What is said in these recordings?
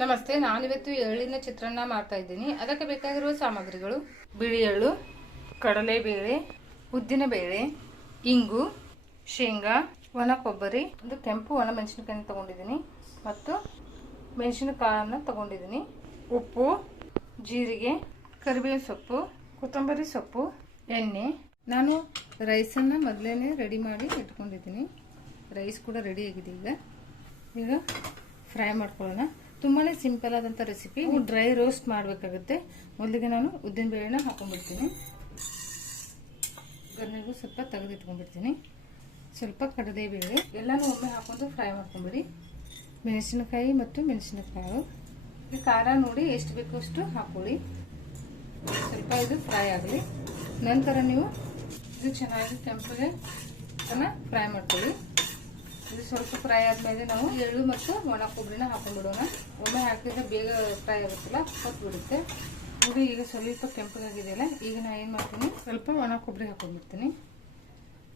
ನಮಸ್ತೆ, ನಾನಿವತ್ತು ಎಳ್ಳಿನ ಚಿತ್ರಾನ್ನ ಮಾಡ್ತಾ ಇದ್ದೀನಿ. ಅದಕ್ಕೆ ಬೇಕಾಗಿರುವ ಸಾಮಗ್ರಿಗಳು: ಬಿಳಿ ಎಳ್ಳು, ಕಡಲೆಬೇಳೆ, ಉದ್ದಿನಬೇಳೆ, ಇಂಗು, ಶೇಂಗಾ, ಒಣ ಕೊಬ್ಬರಿ, ಒಂದು ಕೆಂಪು ಒಣ ಮೆಣಸಿನಕಾಯಿ ತಗೊಂಡಿದ್ದೀನಿ ಮತ್ತು ಮೆಣಸಿನಕಾಳನ್ನು ತಗೊಂಡಿದ್ದೀನಿ, ಉಪ್ಪು, ಜೀರಿಗೆ, ಕರಿಬೇವಿನ ಸೊಪ್ಪು, ಕೊತ್ತಂಬರಿ ಸೊಪ್ಪು, ಎಣ್ಣೆ. ನಾನು ರೈಸನ್ನು ಮೊದಲೇ ರೆಡಿ ಮಾಡಿ ಇಟ್ಕೊಂಡಿದ್ದೀನಿ. ರೈಸ್ ಕೂಡ ರೆಡಿ ಆಗಿದೆ. ಈಗ ಫ್ರೈ ಮಾಡ್ಕೊಳ್ಳೋಣ. ತುಂಬಾ ಸಿಂಪಲ್ ಆದಂಥ ರೆಸಿಪಿ. ಡ್ರೈ ರೋಸ್ಟ್ ಮಾಡಬೇಕಾಗುತ್ತೆ. ಮೊದಲಿಗೆ ನಾನು ಉದ್ದಿನ ಬೇಳೆನ ಹಾಕೊಂಡ್ಬಿಡ್ತೀನಿ. ಗರ್ನಿಗೂ ಸ್ವಲ್ಪ ತೆಗೆದಿಟ್ಕೊಂಡ್ಬಿಡ್ತೀನಿ. ಸ್ವಲ್ಪ ಕಡಲೆಬೇಳೆ ಎಲ್ಲನೂ ಒಮ್ಮೆ ಹಾಕೊಂಡು ಫ್ರೈ ಮಾಡ್ಕೊಂಬಿಡಿ. ಮೆಣಸಿನಕಾಯಿ ಮತ್ತು ಮೆಣಸಿನಕಾಳು. ಈ ಖಾರ ನೋಡಿ ಎಷ್ಟು ಬೇಕೋ ಅಷ್ಟು ಹಾಕೊಳ್ಳಿ. ಸ್ವಲ್ಪ ಇದು ಫ್ರೈ ಆಗಲಿ. ನಂತರ ನೀವು ಇದು ಚೆನ್ನಾಗಿ ಕೆಂಪಗೆ ಫ್ರೈ ಮಾಡ್ಕೊಳ್ಳಿ. ಇದು ಸ್ವಲ್ಪ ಫ್ರೈ ಆದ್ಮೇಲೆ ನಾವು ಎಳ್ಳು ಮತ್ತು ಒಣ ಕೊಬ್ಬರಿನ ಹಾಕೊಂಡ್ಬಿಡೋಣ. ಒಮ್ಮೆ ಹಾಕಿದ್ರೆ ಬೇಗ ಫ್ರೈ ಆಗುತ್ತಲ್ಲ, ಹೊತ್ಬಿಡುತ್ತೆ. ನೋಡಿ ಈಗ ಸ್ವಲ್ಪ ಕೆಂಪಗಾಗಿದೆಯಲ್ಲ, ಈಗ ನಾನು ಏನು ಮಾಡ್ತೀನಿ, ಸ್ವಲ್ಪ ಒಣ ಕೊಬ್ಬರಿ ಹಾಕೊಂಡ್ಬಿಡ್ತೀನಿ.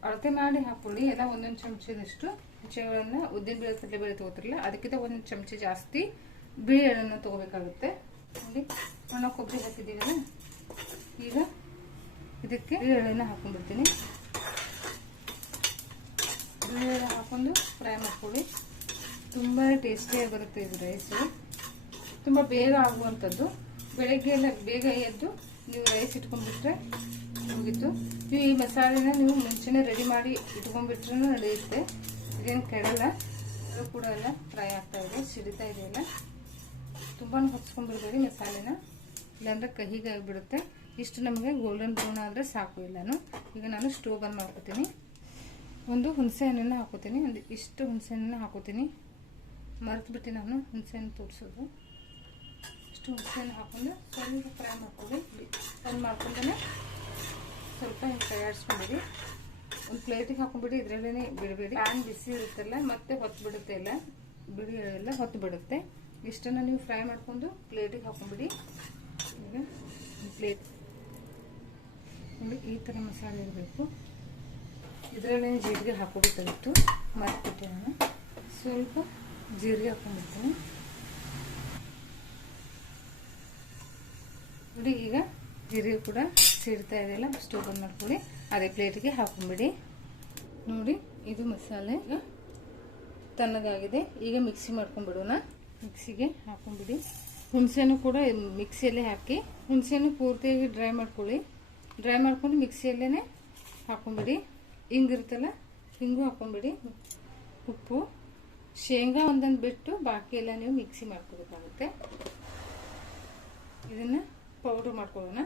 ಅಳತೆ ಮಾಡಿ ಹಾಕೊಳ್ಳಿ. ಎಲ್ಲ ಒಂದೊಂದು ಚಮಚದಷ್ಟು ಹುಣಸೆಹಣ್ಣನ್ನ, ಉದ್ದಿನ ಬೇಳೆ ಕಡಲೆಬೇಳೆ ತಗೋತಿರಲ್ಲ ಅದಕ್ಕಿಂತ ಒಂದು ಚಮಚ ಜಾಸ್ತಿ ಬಿಳಿ ಎಳ್ಳನ್ನು ತಗೋಬೇಕಾಗುತ್ತೆ. ನೋಡಿ ಒಣ ಕೊಬ್ಬರಿ ಹಾಕಿದ್ದೀವಲ್ಲ, ಈಗ ಇದಕ್ಕೆ ಬಿಳಿ ಎಳ್ಳನ್ನು ಹಾಕೊಂಡ್ಬಿಡ್ತೀನಿ. ಬಿಳಿ ಎಳ್ಳು ಹಾಕೊಂಡು ಫ್ರೈ ಮಾಡ್ಕೊಳ್ಳಿ. ತುಂಬ ಟೇಸ್ಟಿಯಾಗಿ ಬರುತ್ತೆ ಇದು ರೈಸು. ತುಂಬ ಬೇಗ ಆಗುವಂಥದ್ದು. ಬೆಳಗ್ಗೆ ಎಲ್ಲ ಬೇಗ ಎದ್ದು ನೀವು ರೈಸ್ ಇಟ್ಕೊಂಡ್ಬಿಟ್ರೆ ಮುಗೀತು. ನೀವು ಈ ಮಸಾಲೆನ ನೀವು ಮುಂಚೆನೇ ರೆಡಿ ಮಾಡಿ ಇಟ್ಕೊಂಡ್ಬಿಟ್ರೂ ನಡೆಯುತ್ತೆ. ಇದೇನು ಕೆಡಲ್ಲ. ಅದು ಕೂಡ ಎಲ್ಲ ಫ್ರೈ ಆಗ್ತಾ ಇದೆ, ಸಿಡಿತಾ ಇದೆಯಲ್ಲ. ತುಂಬಾ ಹೊಚ್ಕೊಂಡ್ಬಿಡ್ಬೇಡಿ ಮಸಾಲೆನ, ಇಲ್ಲಾಂದ್ರೆ ಕಹಿಗೆ ಆಗಿಬಿಡುತ್ತೆ. ಇಷ್ಟು ನಮಗೆ ಗೋಲ್ಡನ್ ಬ್ರೌನ್ ಆದರೆ ಸಾಕು ಎಲ್ಲಾನು. ಈಗ ನಾನು ಸ್ಟೋವ್ ಬಂದ್ ಮಾಡ್ಕೊತೀನಿ. ಒಂದು ಹುಣಸೆ ಹಣ್ಣನ್ನು ಹಾಕೋತೀನಿ. ಒಂದು ಇಷ್ಟು ಹುಣಸೆ ಹಣ್ಣನ್ನು ಹಾಕೋತೀನಿ. ಮರೆತುಬಿಟ್ಟು ನಾನು ಹುಣಸೆ ಹಣ್ಣು ತೋರಿಸೋದು. ಇಷ್ಟು ಹುಣಸೆ ಹಣ್ಣು ಹಾಕೊಂಡು ಸ್ವಲ್ಪ ಫ್ರೈ ಮಾಡ್ಕೊಳ್ಳಿ. ಫ್ರೈ ಮಾಡ್ಕೊಂಡೇ ಸ್ವಲ್ಪ ಹಿಂಗೆ ಕೈ ಆಡಿಸ್ಕೊಂಡಿರಿ. ಒಂದು ಪ್ಲೇಟಿಗೆ ಹಾಕೊಂಡ್ಬಿಡಿ. ಇದರಲ್ಲೇ ಬಿಡಬೇಡಿ. ಪ್ಯಾನ್ ಬಿಸಿ ಇರುತ್ತಲ್ಲ, ಮತ್ತೆ ಹೊತ್ತು ಬಿಡುತ್ತೆ, ಎಲ್ಲ ಬಿಡಿ ಎಲ್ಲ ಹೊತ್ತು ಬಿಡುತ್ತೆ. ಇಷ್ಟನ್ನು ನೀವು ಫ್ರೈ ಮಾಡ್ಕೊಂಡು ಪ್ಲೇಟಿಗೆ ಹಾಕೊಂಡ್ಬಿಡಿ. ಈಗ ಪ್ಲೇಟ್ ನೋಡಿ ಈ ಥರ ಮಸಾಲೆ ಇರಬೇಕು. ಇದರಲ್ಲೇ ಜೀರಿಗೆ ಹಾಕೋಬೇಕಾಗಿತ್ತು, ಮರೆತುಬಿಟ್ಟೆ ನಾನು. ಸ್ವಲ್ಪ ಜೀರಿಗೆ ಹಾಕೊಂಡ್ಬಿಡ್ತೀನಿ. ನೋಡಿ ಈಗ ಜೀರಿಗೆ ಕೂಡ ಸಿಡ್ತಾ ಇದೆಯಲ್ಲ, ಸ್ಟೋವ್ ಬಂದ್ ಮಾಡ್ಕೊಳ್ಳಿ. ಅದೇ ಪ್ಲೇಟಿಗೆ ಹಾಕೊಂಡ್ಬಿಡಿ. ನೋಡಿ ಇದು ಮಸಾಲೆ ಈಗ ತಣ್ಣಗಾಗಿದೆ. ಈಗ ಮಿಕ್ಸಿ ಮಾಡ್ಕೊಂಡ್ಬಿಡೋಣ. ಮಿಕ್ಸಿಗೆ ಹಾಕೊಂಡ್ಬಿಡಿ. ಹುಣಸೆನೂ ಕೂಡ ಮಿಕ್ಸಿಯಲ್ಲೇ ಹಾಕಿ, ಹುಣಸೆನೂ ಪೂರ್ತಿಯಾಗಿ ಡ್ರೈ ಮಾಡ್ಕೊಳ್ಳಿ. ಡ್ರೈ ಮಾಡ್ಕೊಂಡು ಮಿಕ್ಸಿಯಲ್ಲೇ ಹಾಕೊಂಡ್ಬಿಡಿ. ಹಿಂಗಿರುತ್ತಲ್ಲ, ಹಿಂಗೂ ಹಾಕೊಂಡ್ಬಿಡಿ. ಉಪ್ಪು, ಶೇಂಗಾ ಒಂದೊಂದು ಬಿಟ್ಟು ಬಾಕಿ ಎಲ್ಲ ನೀವು ಮಿಕ್ಸಿ ಮಾಡ್ಕೋಬೇಕಾಗುತ್ತೆ. ಇದನ್ನು ಪೌಡ್ರ್ ಮಾಡ್ಕೊಳ್ಳೋಣ.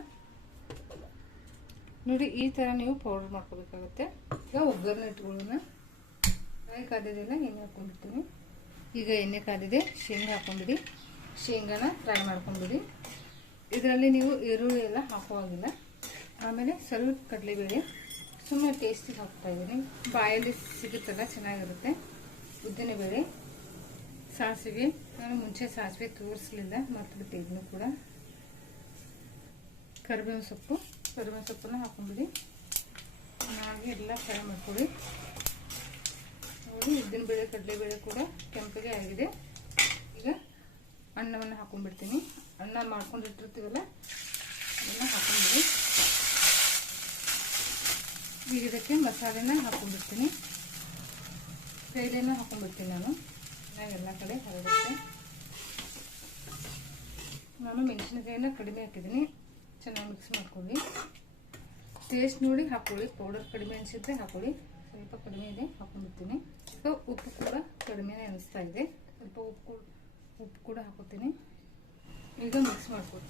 ನೋಡಿ ಈ ಥರ ನೀವು ಪೌಡ್ರ್ ಮಾಡ್ಕೋಬೇಕಾಗುತ್ತೆ. ಈಗ ಒಗ್ಗರಣೆ ಇಟ್ಕೊಳ್ಳೋಣ. ಎಣ್ಣೆ ಕಾದಿದೆಲ್ಲ, ಎಣ್ಣೆ ಹಾಕೊಂಡ್ಬಿಡ್ತೀನಿ. ಈಗ ಎಣ್ಣೆ ಕಾದಿದೆ, ಶೇಂಗಾ ಹಾಕೊಂಡ್ಬಿಡಿ. ಶೇಂಗಾನ ಫ್ರೈ ಮಾಡ್ಕೊಂಡ್ಬಿಡಿ. ಇದರಲ್ಲಿ ನೀವು ಈರುಳ್ಳಿ ಎಲ್ಲ ಹಾಕುವಾಗಿಲ್ಲ. ಆಮೇಲೆ ಸ್ವಲ್ಪ ಕಡಲೆಬೇಳೆ ಸುಮ್ಮನೆ ಟೇಸ್ಟಿಗೆ ಹಾಕ್ತಾ ಇದ್ದೀನಿ. ಬಾಯಲ್ಲಿ ಸಿಗುತ್ತಲ್ಲ, ಚೆನ್ನಾಗಿರುತ್ತೆ. ಉದ್ದಿನಬೇಳೆ, ಸಾಸಿವೆ. ನಾನು ಮುಂಚೆ ಸಾಸಿವೆ ತೋರಿಸಲಿಲ್ಲ, ಮರ್ತುಬಿಟ್ಟು ಇದನ್ನು ಕೂಡ. ಕರಿಬೇವಿನ ಸೊಪ್ಪನ್ನು ಹಾಕೊಂಡ್ಬಿಡಿ. ಚೆನ್ನಾಗಿ ಎಲ್ಲ ಫ್ರೈ ಮಾಡ್ಕೊಳ್ಳಿ. ನೋಡಿ ಉದ್ದಿನಬೇಳೆ ಕಡಲೆಬೇಳೆ ಕೂಡ ಕೆಂಪಗೆ ಆಗಿದೆ. ಈಗ ಅನ್ನವನ್ನು ಹಾಕೊಂಡ್ಬಿಡ್ತೀನಿ. ಅನ್ನ ಮಾಡ್ಕೊಂಡಿಟ್ಟಿರ್ತೀವಲ್ಲ, ಅದನ್ನು ಹಾಕೊಂಡ್ಬಿಡಿ. ಈಗ ಇದಕ್ಕೆ ಮಸಾಲೆನ ಹಾಕೊಂಡ್ಬಿಡ್ತೀನಿ. ಬೇಳೆನ ಹಾಕೊಂಡ್ಬಿಡ್ತೀನಿ ನಾನು. ಎಲ್ಲ ಕಡೆ ಹರಡುತ್ತೆ. ನಾನು ಮೆಣಸಿನಕಾಯಿನ ಕಡಿಮೆ ಹಾಕಿದ್ದೀನಿ. ಚೆನ್ನಾಗಿ ಮಿಕ್ಸ್ ಮಾಡ್ಕೊಳ್ಳಿ. ಟೇಸ್ಟ್ ನೋಡಿ ಹಾಕೊಳ್ಳಿ. ಪೌಡರ್ ಕಡಿಮೆ ಅನಿಸಿದ್ರೆ ಹಾಕೊಳ್ಳಿ. ಸ್ವಲ್ಪ ಕಡಿಮೆ ಇದೆ, ಹಾಕೊಂಡ್ಬಿಡ್ತೀನಿ. ಉಪ್ಪು ಕೂಡ ಕಡಿಮೆ ಅನಿಸ್ತಾ ಇದೆ. ಸ್ವಲ್ಪ ಉಪ್ಪು ಕೂಡ ಹಾಕೋತೀನಿ. ಈಗ ಮಿಕ್ಸ್ ಮಾಡ್ಕೊಳ್ಳಿ.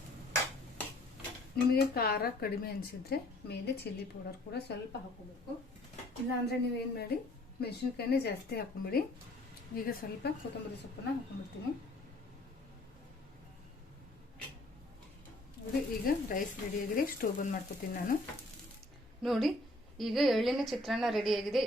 ನಿಮಗೆ ಖಾರ ಕಡಿಮೆ ಅನಿಸಿದ್ರೆ ಮೇಲೆ ಚಿಲ್ಲಿ ಪೌಡರ್ ಕೂಡ ಸ್ವಲ್ಪ ಹಾಕೋಬೇಕು. ಇಲ್ಲಾಂದರೆ ನೀವೇನು ಮಾಡಿ, ಮೆಣಸಿನ್ಕಾಯಿನೇ ಜಾಸ್ತಿ ಹಾಕೊಂಬಿಡಿ. ಈಗ ಸ್ವಲ್ಪ ಕೊತ್ತಂಬರಿ ಸೊಪ್ಪನ್ನು ಹಾಕೊಂಡ್ಬಿಡ್ತೀನಿ. ನೋಡಿ ಈಗ ರೈಸ್ ರೆಡಿಯಾಗಿದೆ. ಸ್ಟೋವ್ ಬಂದ್ ಮಾಡ್ಕೊತೀನಿ ನಾನು. ನೋಡಿ ಈಗ ಎಳ್ಳಿನ ಚಿತ್ರಾನ್ನ ರೆಡಿಯಾಗಿದೆ.